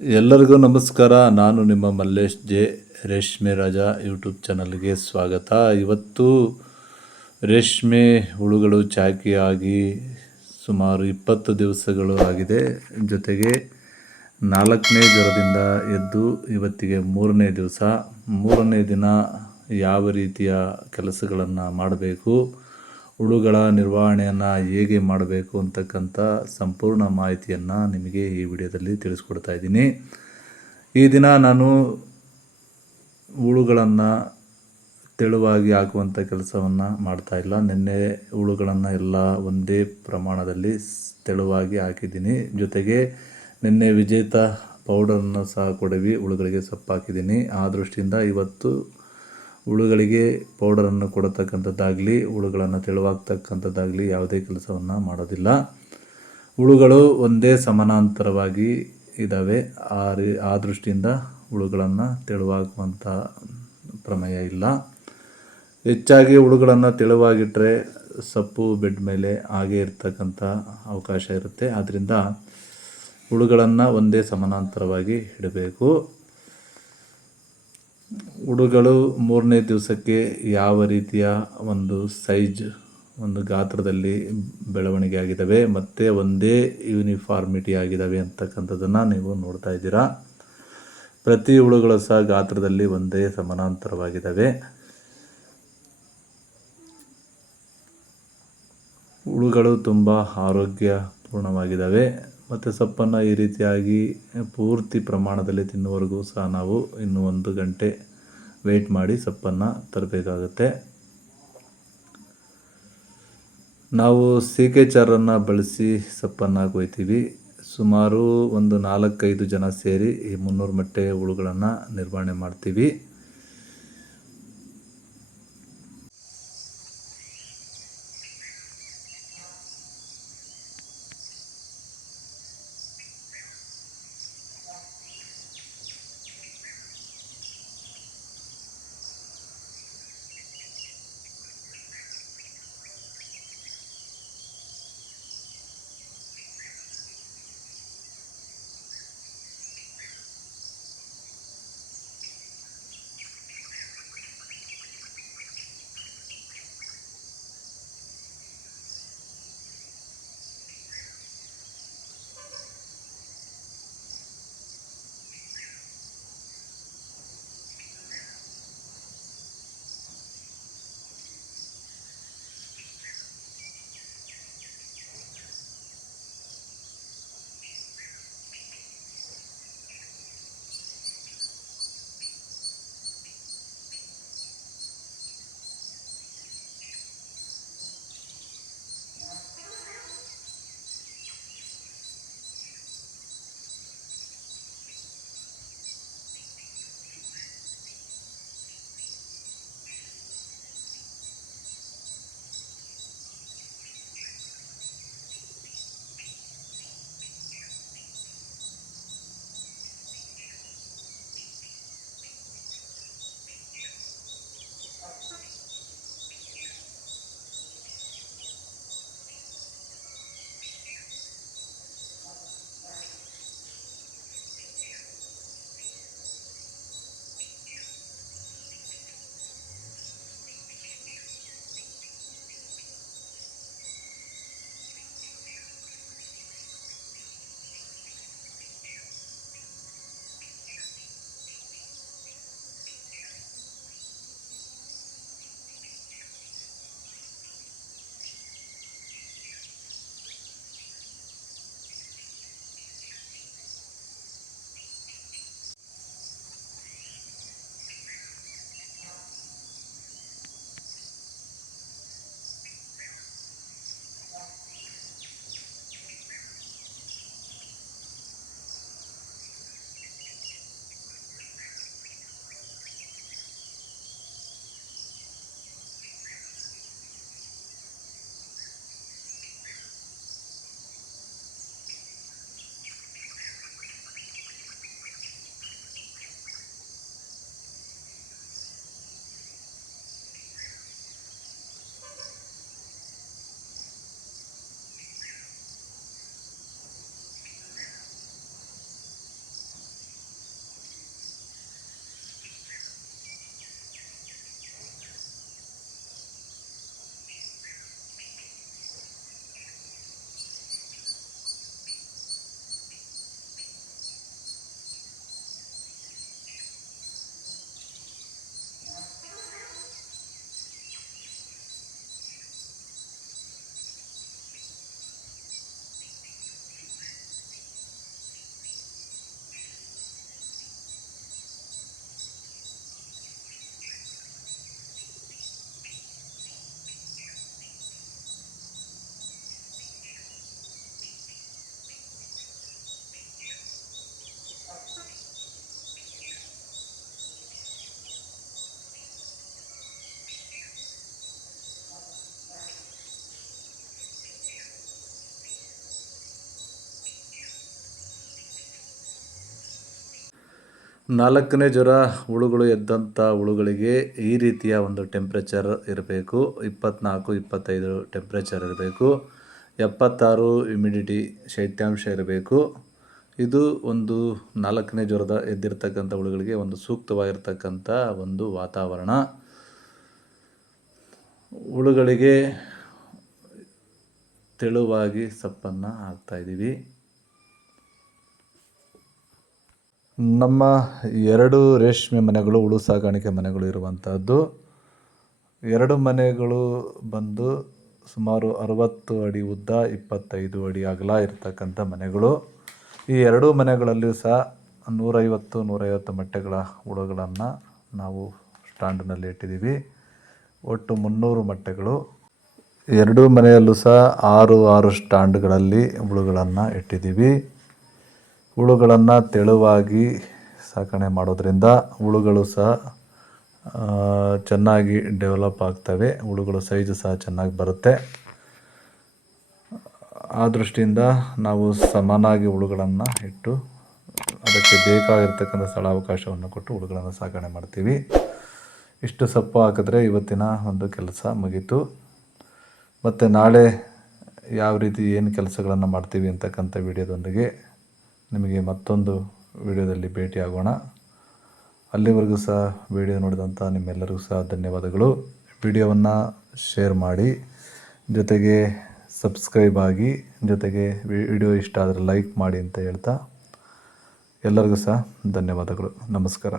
ಎಲ್ಲರಿಗೂ ನಮಸ್ಕಾರ. ನಾನು ನಿಮ್ಮ ಮಲ್ಲೇಶ್ ಜೆ. ರೇಷ್ಮೆ ರಾಜ ಯೂಟ್ಯೂಬ್ ಚಾನಲ್ಗೆ ಸ್ವಾಗತ. ಇವತ್ತು ರೇಷ್ಮೆ ಹುಳುಗಳು ಚಾಕಿಯಾಗಿ ಸುಮಾರು 20 ದಿವಸಗಳು ಆಗಿದೆ. ಜೊತೆಗೆ 4ನೇ ಜ್ವರದಿಂದ ಎದ್ದು ಇವತ್ತಿಗೆ 3ನೇ ದಿವಸ. 3ನೇ ದಿನ ಯಾವ ರೀತಿಯ ಕೆಲಸಗಳನ್ನು ಮಾಡಬೇಕು, ಹುಳುಗಳ ನಿರ್ವಹಣೆಯನ್ನು ಹೇಗೆ ಮಾಡಬೇಕು ಅಂತಕ್ಕಂಥ ಸಂಪೂರ್ಣ ಮಾಹಿತಿಯನ್ನು ನಿಮಗೆ ಈ ವಿಡಿಯೋದಲ್ಲಿ ತಿಳಿಸ್ಕೊಡ್ತಾ ಇದ್ದೀನಿ. ಈ ದಿನ ನಾನು ಹುಳುಗಳನ್ನು ತೆಳುವಾಗಿ ಹಾಕುವಂಥ ಕೆಲಸವನ್ನು ಮಾಡ್ತಾಯಿಲ್ಲ. ನಿನ್ನೆ ಹುಳುಗಳನ್ನು ಎಲ್ಲ ಒಂದೇ ಪ್ರಮಾಣದಲ್ಲಿ ತೆಳುವಾಗಿ ಹಾಕಿದ್ದೀನಿ. ಜೊತೆಗೆ ನಿನ್ನೆ ವಿಜೇತ ಪೌಡರನ್ನು ಸಹ ಕೊಡವಿ ಹುಳುಗಳಿಗೆ ಸೊಪ್ಪು ಹಾಕಿದ್ದೀನಿ. ಆ ದೃಷ್ಟಿಯಿಂದ ಇವತ್ತು ಹುಳುಗಳಿಗೆ ಪೌಡರನ್ನು ಕೊಡತಕ್ಕಂಥದ್ದಾಗಲಿ, ಹುಳುಗಳನ್ನು ತೆಳುವಾಗ್ತಕ್ಕಂಥದ್ದಾಗಲಿ ಯಾವುದೇ ಕೆಲಸವನ್ನು ಮಾಡೋದಿಲ್ಲ. ಹುಳುಗಳು ಒಂದೇ ಸಮಾನಾಂತರವಾಗಿ ಇದ್ದಾವೆ. ಆ ದೃಷ್ಟಿಯಿಂದ ಹುಳುಗಳನ್ನು ತೆಳುವಾಗುವಂಥ ಪ್ರಮೇಯ ಇಲ್ಲ. ಹೆಚ್ಚಾಗಿ ಹುಳುಗಳನ್ನು ತೆಳುವಾಗಿಟ್ಟರೆ ಸೊಪ್ಪು ಬೆಡ್ ಮೇಲೆ ಹಾಗೆ ಇರ್ತಕ್ಕಂಥ ಅವಕಾಶ ಇರುತ್ತೆ. ಆದ್ದರಿಂದ ಹುಳುಗಳನ್ನು ಒಂದೇ ಸಮಾನಾಂತರವಾಗಿ ಇಡಬೇಕು. ಹುಳುಗಳು 3ನೇ ದಿವಸಕ್ಕೆ ಯಾವ ರೀತಿಯ ಒಂದು ಗಾತ್ರದಲ್ಲಿ ಬೆಳವಣಿಗೆ ಆಗಿದ್ದಾವೆ ಮತ್ತು ಒಂದೇ ಯೂನಿಫಾರ್ಮಿಟಿ ಆಗಿದ್ದಾವೆ ಅಂತಕ್ಕಂಥದ್ದನ್ನು ನೀವು ನೋಡ್ತಾ ಇದ್ದೀರಾ. ಪ್ರತಿ ಹುಳುಗಳು ಸಹ ಗಾತ್ರದಲ್ಲಿ ಒಂದೇ ಸಮಾನಾಂತರವಾಗಿದ್ದಾವೆ. ಹುಳುಗಳು ತುಂಬ ಆರೋಗ್ಯಪೂರ್ಣವಾಗಿದ್ದಾವೆ ಮತ್ತು ಸೊಪ್ಪನ್ನು ಈ ರೀತಿಯಾಗಿ ಪೂರ್ತಿ ಪ್ರಮಾಣದಲ್ಲಿ ತಿನ್ನುವವರೆಗೂ ಸಹ ನಾವು ಇನ್ನೂ 1 ಗಂಟೆ ವೆಯ್ಟ್ ಮಾಡಿ ಸೊಪ್ಪನ್ನು ತರಬೇಕಾಗುತ್ತೆ. ನಾವು ಸೀಕೆ ಚಾರನ್ನು ಬಳಸಿ ಸೊಪ್ಪನ್ನು ಕೊಯ್ತೀವಿ. ಸುಮಾರು ಒಂದು 4-5 ಜನ ಸೇರಿ ಈ 300 ಮೊಟ್ಟೆ ಹುಳುಗಳನ್ನು ನಿರ್ವಹಣೆ ಮಾಡ್ತೀವಿ. 4ನೇ ಜ್ವರ ಹುಳುಗಳು ಎದ್ದಂಥ ಹುಳುಗಳಿಗೆ ಈ ರೀತಿಯ ಒಂದು ಟೆಂಪ್ರೇಚರ್ ಇರಬೇಕು. 24-25 ಟೆಂಪ್ರೇಚರ್ ಇರಬೇಕು. 76 ಹ್ಯುಮಿಡಿಟಿ ಶೈತ್ಯಾಂಶ ಇರಬೇಕು. ಇದು ಒಂದು 4ನೇ ಜ್ವರದ ಎದ್ದಿರ್ತಕ್ಕಂಥ ಹುಳುಗಳಿಗೆ ಒಂದು ಸೂಕ್ತವಾಗಿರ್ತಕ್ಕಂಥ ಒಂದು ವಾತಾವರಣ. ಹುಳುಗಳಿಗೆ ತೆಳುವಾಗಿ ಸಪ್ಪನ್ನು ಹಾಕ್ತಾಯಿದ್ದೀವಿ. ನಮ್ಮ 2 ರೇಷ್ಮೆ ಮನೆಗಳು ಹುಳು ಸಾಕಾಣಿಕೆ ಮನೆಗಳು ಇರುವಂಥದ್ದು. 2 ಮನೆಗಳು ಬಂದು ಸುಮಾರು 60 ಅಡಿ ಉದ್ದ, 25 ಅಡಿ ಅಗಲ ಇರತಕ್ಕಂಥ ಮನೆಗಳು. ಈ 2 ಮನೆಗಳಲ್ಲಿಯೂ ಸಹ 150 ಮೊಟ್ಟೆಗಳ ಹುಳುಗಳನ್ನು ನಾವು ಸ್ಟ್ಯಾಂಡ್ನಲ್ಲಿ ಇಟ್ಟಿದ್ದೀವಿ. ಒಟ್ಟು 300 ಮೊಟ್ಟೆಗಳು. 2 ಮನೆಯಲ್ಲೂ ಸಹ 6 ಸ್ಟ್ಯಾಂಡ್ಗಳಲ್ಲಿ ಹುಳುಗಳನ್ನು ಇಟ್ಟಿದ್ದೀವಿ. ಹುಳುಗಳನ್ನು ತೆಳುವಾಗಿ ಸಾಕಣೆ ಮಾಡೋದ್ರಿಂದ ಹುಳುಗಳು ಸಹ ಚೆನ್ನಾಗಿ ಡೆವಲಪ್ ಆಗ್ತವೆ. ಹುಳುಗಳು ಸೈಜು ಸಹ ಚೆನ್ನಾಗಿ ಬರುತ್ತೆ. ಆ ದೃಷ್ಟಿಯಿಂದ ನಾವು ಸಮನಾಗಿ ಹುಳುಗಳನ್ನು ಇಟ್ಟು ಅದಕ್ಕೆ ಬೇಕಾಗಿರ್ತಕ್ಕಂಥ ಸ್ಥಳಾವಕಾಶವನ್ನು ಕೊಟ್ಟು ಹುಳುಗಳನ್ನು ಸಾಕಣೆ ಮಾಡ್ತೀವಿ. ಇಷ್ಟು ಸೊಪ್ಪು ಹಾಕಿದ್ರೆ ಇವತ್ತಿನ ಒಂದು ಕೆಲಸ ಮುಗೀತು. ಮತ್ತು ನಾಳೆ ಯಾವ ರೀತಿ ಏನು ಕೆಲಸಗಳನ್ನು ಮಾಡ್ತೀವಿ ಅಂತಕ್ಕಂಥ ವಿಡಿಯೋದೊಂದಿಗೆ ನಿಮಗೆ ಮತ್ತೊಂದು ವಿಡಿಯೋದಲ್ಲಿ ಭೇಟಿಯಾಗೋಣ. ಅಲ್ಲಿವರೆಗೂ ಸಹ ವಿಡಿಯೋ ನೋಡಿದಂಥ ನಿಮ್ಮೆಲ್ಲರಿಗೂ ಸಹ ಧನ್ಯವಾದಗಳು. ವಿಡಿಯೋವನ್ನು ಶೇರ್ ಮಾಡಿ, ಜೊತೆಗೆ ಸಬ್ಸ್ಕ್ರೈಬ್ ಆಗಿ, ಜೊತೆಗೆ ವಿಡಿಯೋ ಇಷ್ಟ ಆದರೆ ಲೈಕ್ ಮಾಡಿ ಅಂತ ಹೇಳ್ತಾ ಎಲ್ಲರಿಗೂ ಸಹ ಧನ್ಯವಾದಗಳು. ನಮಸ್ಕಾರ.